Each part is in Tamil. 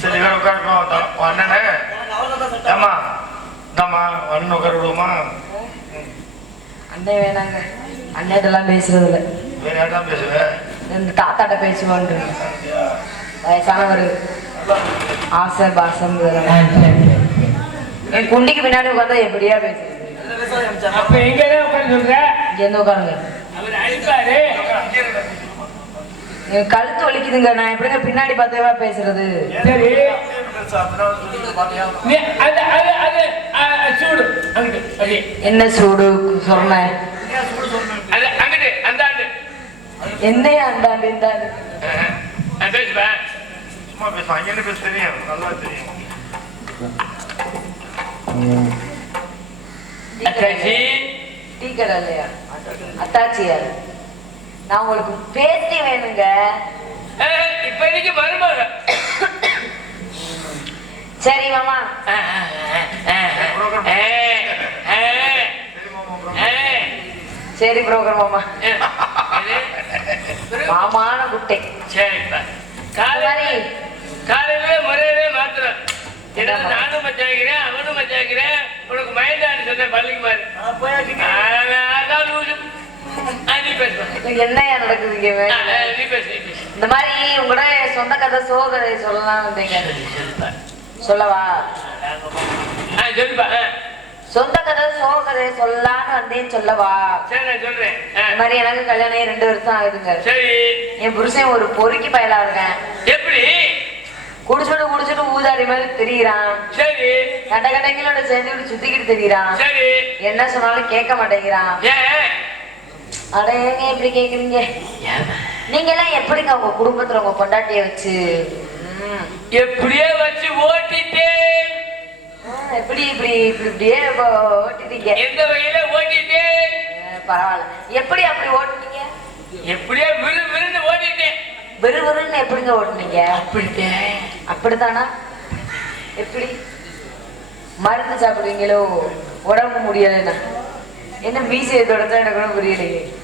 சரி வேற உட்காருக்கோம் அண்ணனே. ஏமா இந்தாம்மா அண்ணன் உட்கார விடுவோமா அண்ணே வேணாங்க. அண்ணேட்டெல்லாம் பேசுறது இல்ல வேற யார்டா பேசுவேன் இந்த தாத்தாட்ட பேசுவான்ட்டு. வயசானவர். ஆசை பாசம் என் குண்டிக்கு பின்னாடி உட்காந்தா எப்படியா பேசுறது? அப்ப எங்கதான் உட்கார்ந்து சொல்ற? இங்க இருந்து உட்காருங்க. அவர் அழிப்பாரு என் கழுத்து வலிக்குதுங்க. நான் எப்படிங்க பின்னாடி பார்த்தேவா பேசுறது? சரி. என்ன சூடு சொன்னேன்? என்ன தெரியும். அத்தாச்சி. டீ கடை இல்லையா? அத்தாச்சியா? நான் உங்களுக்கு பேத்தி வேணுங்க. இப்போதைக்கு மருமக. சரி மாமா. சரி புரோக்கர் மாமா? மாமான குட்டை. சரிப்பா இந்த காலை காலையில முறையவே மாத்திரம். என்னது நானும் மச்சாக்கிறேன் அவனும் மச்சாக்கிறேன் உனக்கு மைண்டான்னு சொன்னேன் பள்ளிக்கு மாதிரி லூசு. என்னையா நடக்குது இந்த மாதிரி உங்களோட சொந்த கதை சோகதை சொல்லலாம் சொல்லவா? சொந்த கதை சோகதை சொல்லலாம்னு வந்தேன்னு சொல்லவா? சொல்றேன் இந்த மாதிரி எனக்கு கல்யாணம் ரெண்டு வருஷம் ஆகுதுங்க. என் புருஷன் ஒரு பொறுக்கி பயலா இருக்கேன் எப்படி? குடிச்சுட்டு குடிச்சுட்டு ஊதாரி மாதிரி திரியிறான். சரி. கண்ட கண்டைங்களோட சேர்ந்து சுத்திக்கிட்டு திரியிறான். என்ன சொன்னாலும் கேட்க மாட்டேங்கிறான். அட ஏங்க இப்படி கேக்குறீங்க? நீங்க எல்லாம் எப்படிங்க உங்க குடும்பத்துல உங்க பொண்டாட்டிய வச்சு? எப்படியே வச்சு ஓட்டிட்டேன். எப்படி இப்படி இப்படி இப்படியே இப்போ ஓட்டிட்டீங்க? எந்த வகையில ஓட்டிட்டேன்? பரவாயில்ல. எப்படி அப்படி ஓட்டுனீங்க? எப்படியே விரு விருந்து ஓட்டிட்டேன். வெறுவெறுன்னு எப்படிங்க ஓட்டுனீங்க? அப்படிட்டேன் அப்படித்தானா? எப்படி? மருந்து சாப்பிடுவீங்களோ? உடம்பு முடியலைன்னா? என்ன மீசையை தொடச்சா எனக்கு ஒன்றும் புரியலையே.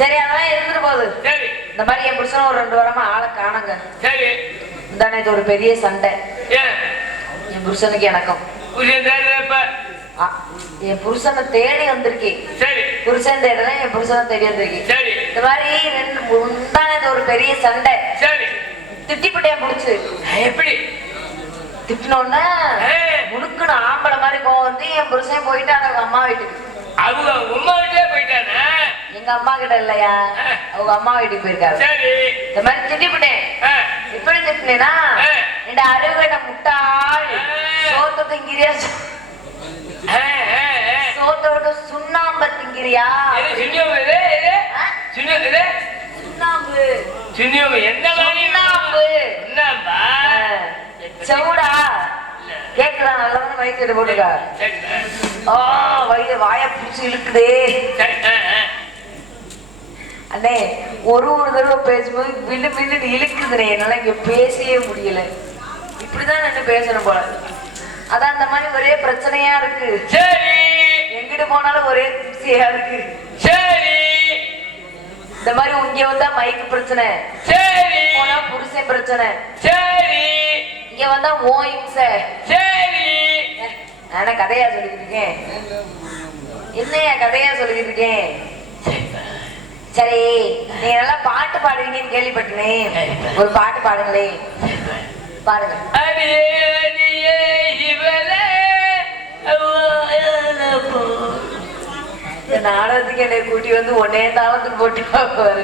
சரி அதெல்லாம் இருந்துட்டு போகுது. சரி. இந்த மாதிரி என் புருஷன் ஒரு ரெண்டு வாரமா ஆளை காணுங்க. சரி. இந்தானே இது ஒரு பெரிய சண்டை. ஏன்? என் புருஷனுக்கு எனக்கும். புரியுது தேடுறப்ப ஆ, என் புருஷனை தேடி வந்திருக்கேன். சரி. புருஷன் தேடல என் புருஷனை தேடி வந்திருக்கேன். சரி. இந்த மாதிரி ரெண்டு முந்தானே இது ஒரு பெரிய சண்டை. சரி. திட்டிப்பிட்டேன் முடிச்சு. எப்படி? திட்டினோன்னா ஏ. ஆம்பளை மாதிரி கோவம் வந்து என் புருஷன் போயிட்டான் அவங்க அம்மா வீட்டுக்கு. அவங்க உமா வீட்டே போயிட்டானா? எங்க அம்மா கிட்ட இல்லையா. அவங்க அம்மா வீட்டுக்கு போயிருக்காரு. சரி. இந்த மாதிரி திட்டிப்பிட்டேன். எப்படி திட்டினேனா ஆ. இந்த அருகட முட்டாள். சோத்த திங்கிறியா. சோத்தோட சுண்ணாம்ப திங்கிறியா? சுண்ணாம்பு சுண்ணாம்பு. என்னப்பா ஆ. செவுடா. கேக்குதா? நல்லதான வயிற்று போட்டுக்கா ஆ வயிறு வாய பிடிச்சி இழுக்குதே. அண்ணே ஒரு ஒரு தடவை பேசும்போது வில்லு வில்லுன்னு இழுக்குதுனே என்னால இங்க பேசவே முடியல. இப்படிதான் நின்று பேசணும் போல. அதான் அந்த மாதிரி ஒரே பிரச்சனையா இருக்கு. சரி. எங்கிட்டு போனாலும் ஒரே திருப்தியா இருக்கு. சரி. இந்த மாதிரி இங்க வந்தா மைக்கு பிரச்சனை. சரி. போனா புருஷன் பிரச்சனை. சரி. இங்க வந்தா ஓ இம்சை. சரி. நானே கதையா சொல்லிக்கிட்டு இருக்கேன். என்னையா கதையா சொல்லிக்கிட்டு இருக்கேன்? சரி நீங்க நல்லா பாட்டு பாடுவீங்கன்னு கேள்விப்பட்டேனே. ஒரு பாட்டு பாடுங்களே. பாடுங்க நாடகத்துக்கு என்னை கூட்டி வந்து ஒன்னே தாளத்துக்கு போட்டு பாரு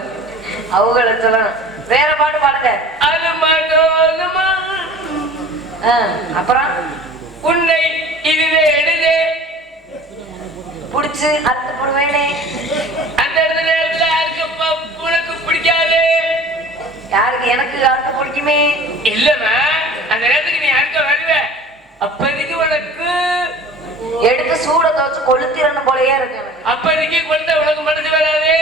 அவங்கள சொல்லணும். வேற பாட்டு பாடுங்க. அப்புறம்? உன்னை இதுவே எடுதே புடிச்சு அத்து போடுவேனே. பிடிக்குமே இல்லம்மா அந்த நேரத்துக்கு நீ யாருக்க வருவ. அப்போதைக்கு உனக்கு எடுத்து சூட துவச்சு கொளுத்திரணும் போலயே இருக்கு. அப்போதைக்கு கொண்ட உனக்கு மனசு வராது.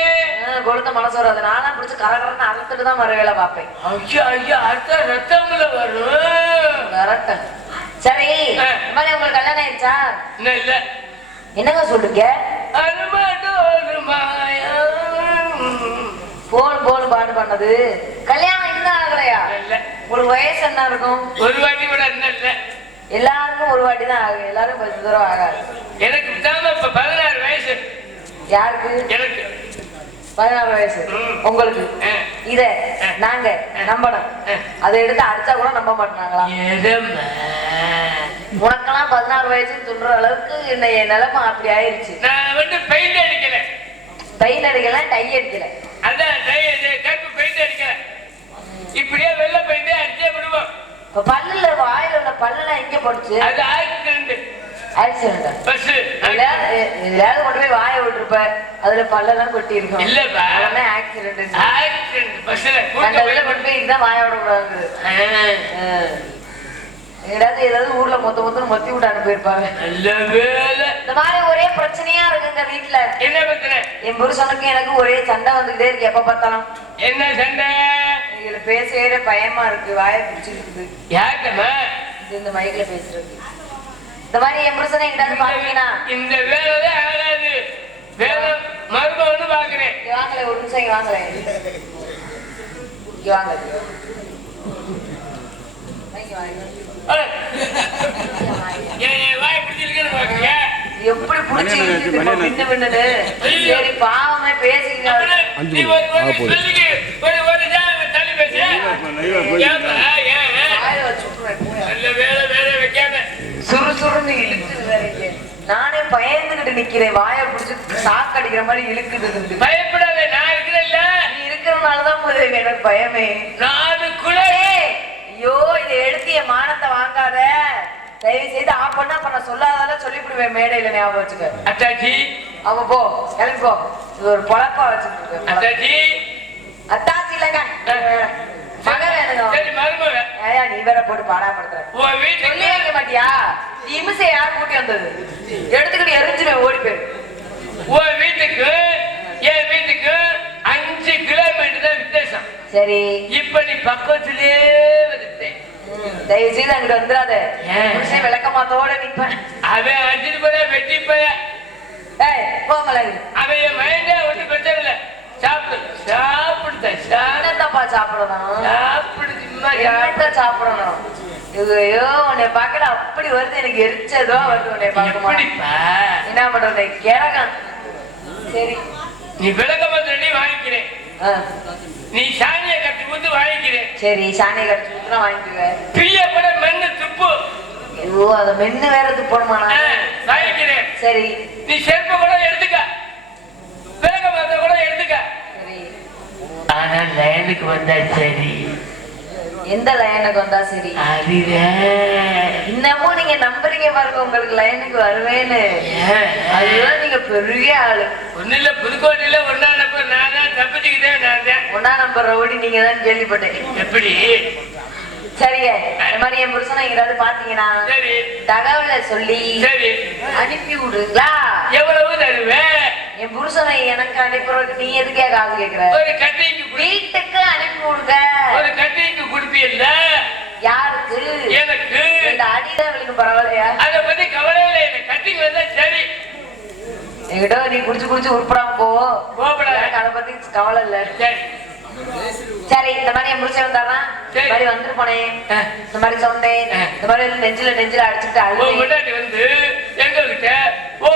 கொளுத்த மனசு வராது. நானும் பிடிச்சு கரகரன்னு அறுத்துட்டு தான் மறு வேலை பார்ப்பேன். ஐயா ஐயா அடுத்த ரத்தம்ல வரும். கரெக்ட் சரி. இந்த மாதிரி உங்களுக்கு கல்யாணம் ஆயிடுச்சா? என்ன இல்ல. என்னங்க சொல்றீங்க? போன் போன் பாட்டு பண்ணது. கல்யாணம் இன்னும் ஆகலையா? வயசு என்ன இருக்கும்? ஒரு வாட்டி கூட இன்னும் இல்ல. எல்லாருக்கும் ஒரு வாட்டி தான் ஆகும் எல்லாரும் கொஞ்சம் தூரம் ஆகாது. எனக்கு தான் இப்ப பதினாறு வயசு. யாருக்கு? எனக்கு. பதினாறு வயசு. உங்களுக்கு. இத நாங்க நம்பணும். அதை எடுத்து அடிச்சா கூட நம்ப மாட்டாங்களா? உனக்கெல்லாம் பதினாறு வயசுன்னு சொல்ற அளவுக்கு என்ன என் நிலைமை அப்படி ஆயிருச்சு. நான் வந்து பெயிண்ட் அடிக்கல. பெயின் அடிக்கல டை அடிக்கல. அதான் டை- கருப்பு பெயிண்ட் அடிக்கல. இப்படியே வெள்ளை பெயிண்டே அடிச்சே விடுவோம். பல்லுல வாயில உள்ள பல்லுலாம் எங்க போட்டுச்சு? அது ஆக்சிடென்ட் ஆக்சிடென்ட் பஸ் கொண்டு போய் வாயை விட்டுருப்ப. அதுல பல்லெல்லாம் கொட்டி இருக்கும். இல்லப்பா. உடனே ஆக்சிடென்ட் ஆக்சிடென்ட் பஸ்ல கொண்டு போய் இதுதான் வாய விட கூடாது ஏதாவது ஏதாவது ஊர்ல மொத்த மொத்தம் மொத்தி விட்டு அனுப்பியிருப்பாங்க இந்த மாதிரி ஒரே பிரச்சனையா இருக்குங்க வீட்டுல என்ன பிரச்சனை? என் புருஷனுக்கும் எனக்கு ஒரே சண்டை வந்துகிட்டே இருக்கு. எப்ப பார்த்தாலும். என்ன சண்டை? இதுல பேசவே பயமா இருக்கு வாயை பிடிச்சிருக்குது. யாருக்கம்மா இது இந்த மைக்ல பேசுறது. இந்த மாதிரி என் புருஷனை எங்கிட்ட பாத்தீங்கன்னா இந்த வேலை ஆகாது. வேலை மருமகன்னு பாக்குறேன். வாங்கல ஒரு நிமிஷம் இங்க வாங்கல இங்க வாங்க. எப்படி புடிச்சு மின்னு மின்னுது சரி பாவமே பேசிக்க. சுறுசுறுன்னு இழுக்குது. நானே பயந்துகிட்டு நிக்கிறேன். வாயை பிடிச்சு சாக்கடிக்கிற மாதிரி இழுக்குது. பயப்படாத நான் இருக்கிறேன்ல. நீ இருக்கிறனாலதான் முதல்ல எனக்கு பயமே. நாலு ஐயோ இதை எடுத்து என் மானத்தை வாங்காத. தயவு செய்து ஆஃப் பண்ணா அப்ப நான் சொல்லாதால சொல்லிவிடுவேன். மேடையில ஞாபகம் வச்சுக்க. அத்தாச்சி. அவ போ கிளம்பி போ. இது ஒரு பொழப்பா வச்சுட்டு இருக்கு. அத்தாச்சி. அத்தாச்சி இல்லைங்க மக வேணுங்க சரி மருமக ஏயா நீ வேற போட்டு சொல்லி வீட்டுக்கு வைக்க மாட்டியா? இமிசை யார் கூட்டி வந்தது? எடுத்துக்கிட்டு எரிஞ்சிருவேன் ஓடி போயிரு. உன் வீட்டுக்கு என் வீட்டுக்கு அஞ்சு கிலோமீட்டர் தான் வித்தியாசம். சரி. இப்ப நீ பக்கத்திலே ம், தயவு செய்து அங்கிட்டு வந்துடாத. விளக்கமாத்தோட நிப்பேன். அவன் அஞ்சுட்டு போய வெட்டி போய. அவன் என் மைண்டே ஒன்றும் பிரச்சனை இல்லை. சாப்பிடு சாப்பிடுத சாப்பிடு என்னத்தப்பா சாப்பிடணும் சாப்பிடு சும்மா சாப்பிடு என்னத்த சாப்பிடணும். இது ஐயோ உன்னை பார்க்கல அப்படி வருது எனக்கு எரிச்சதோ வருது உன்னை எப்படிப்பா? என்ன பண்றது? கேரகம் சரி. நீ விளக்கமா சொல்லி வாங்கிக்கிறேன். நீ சாணியை கட்டி ஊத்து வாங்கிக்கிறேன். சரி சாணியை கடிச்சு கொடுத்தா வாங்கிக்குவேன் பிரிய கூட மண்ணு துப்பு. ஐயோ அதை மென்னு வேற ஆ, வாங்கிக்கிறேன். சரி. நீ செருப்பை கூட எடுத்துக்க. விளக்க மாத்த கூட எடுத்துக்க. சரி. ஆனா லைனுக்கு வந்தா சரி. எந்த லைனுக்கு வந்தா சரி? இன்னமும் நீங்க நம்புறீங்க பாருங்க உங்களுக்கு லைனுக்கு வருவேன்னு. அதுதான் நீங்க பெரிய ஆளு. ஒண்ணு இல்ல புதுக்கோட்டையில ஒன்னானப்ப நான் தான் தப்பிச்சுக்கிட்டேன் நான் தான். ஒன்னா நம்பர் ரவுடி நீங்க தான் கேள்விப்பட்டேன் எப்படி? சரிங்க. இந்த மாதிரி என் புருஷனை எங்கேயாவது பாத்தீங்கன்னா தகவலை சொல்லி அனுப்பி விடுங்களா? எவ்வளவு தருவேன் என் புருஷனை எனக்கு அனுப்புறதுக்கு நீ எதுக்கே காசு கேக்குற? வீட்டுக்கு அனுப்பி விடுங்க. கொடுப்பீல்ல யாருக்கு? எனக்கு இந்த அடிதான் பரவாயில்லையா? அத பத்தி கவலை இல்லை என்ன கட்டிங் வந்தா சரி. என்கிட்ட நீ குடிச்சு குடிச்சு உருப்படாம போ. அதை பத்தி கவலை இல்ல. சரி. இந்த மாதிரி என் முடிச்சு வந்தாரா இந்த மாதிரி வந்துட்டு போனேன். இந்த மாதிரி சொன்னேன் இந்த மாதிரி நெஞ்சில நெஞ்சில அடிச்சுட்டு அழுது வந்து எங்ககிட்ட ஓ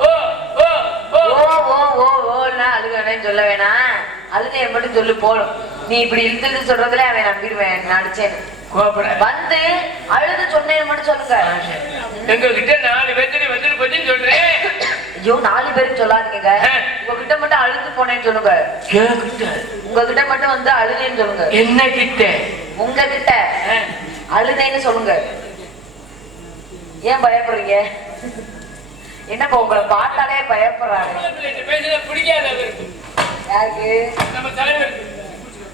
ஓ ஓ ஓ. ஓ ஓ ஓ அழுகணும்னு சொல்ல வேணாம். அழுது என் மட்டும் சொல்லு போலும் நீ இப்படி இழுத்து சொல்றதுல அவன் நம்பிடுவேன் கோபப்படாத. வந்து அழுது சொன்னேன்னு மட்டும் சொல்லுங்க. எங்ககிட்ட நாலு பேர்த்து வந்துட்டு போச்சுன்னு சொல்றேன். ஐயோ நாலு பேருக்கு சொல்லாதீங்க. உங்ககிட்ட மட்டும் அழுது போனேன்னு சொல்லுங்க. உங்ககிட்ட மட்டும் வந்து அழுதேன்னு சொல்லுங்க. என்ன கிட்ட உங்ககிட்ட ஆ, அழுதேன்னு சொல்லுங்க. ஏன் பயப்படுறீங்க? என்னப்பா உங்களை பார்த்தாலே அவருக்கு. யாருக்கு? நம்ம தலைவருக்கு.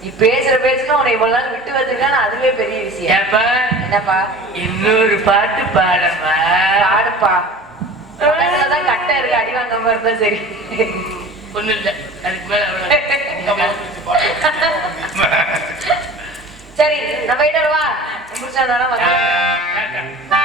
நீ பேசுற பேசுனா உன்னை இவ்வளவு நாள் விட்டு வச்சிருக்கான்னு அதுவே பெரிய விஷயம். ஏப்பா என்னப்பா? இன்னொரு பாட்டு பாடமா பாடுப்பா. பக்கத்துலதான் கட்டை இருக்கு அடி வாங்காம இருந்தா சரி. ஒண்ணும் இல்ல. அதுக்கு மேல சரி நம்ம போயிட்டு வரவா புருஷன் தானே வந்தேன்